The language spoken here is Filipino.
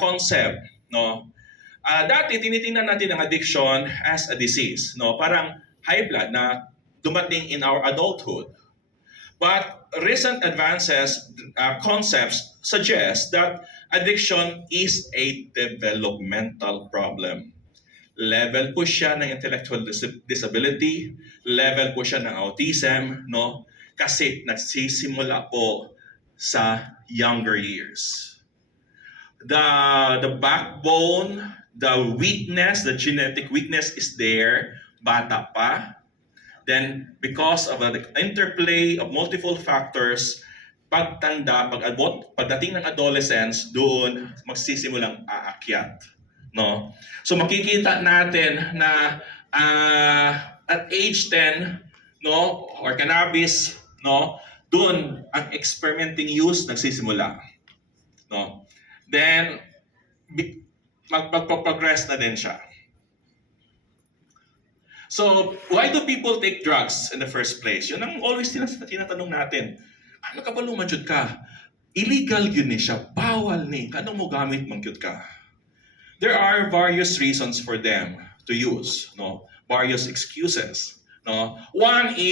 Concept, no? Dati tinitingnan natin ang addiction as a disease, no? Parang high blood na dumating in our adulthood. But recent advances, concepts suggest that addiction is a developmental problem. Level po siya ng intellectual disability, level po siya ng autism, no? Kasi nagsisimula po sa younger years. The backbone, the weakness, the genetic weakness is there, bata pa. Then, because of the interplay of multiple factors, pagtanda, pagdating ng adolescence, doon magsisimulang aakyat. No? So makikita natin na at age 10, no, or cannabis, no, doon ang experimenting use nagsisimula. No? Then, magpo-progress na din siya. So, why do people take drugs in the first place? Yun ang always tinatanong natin. Ano ka ba lumansyod ka? Illegal yun siya. Bawal ni. Kano mo gamit mangyod ka? There are various reasons for them to use. No? Various excuses. No? One is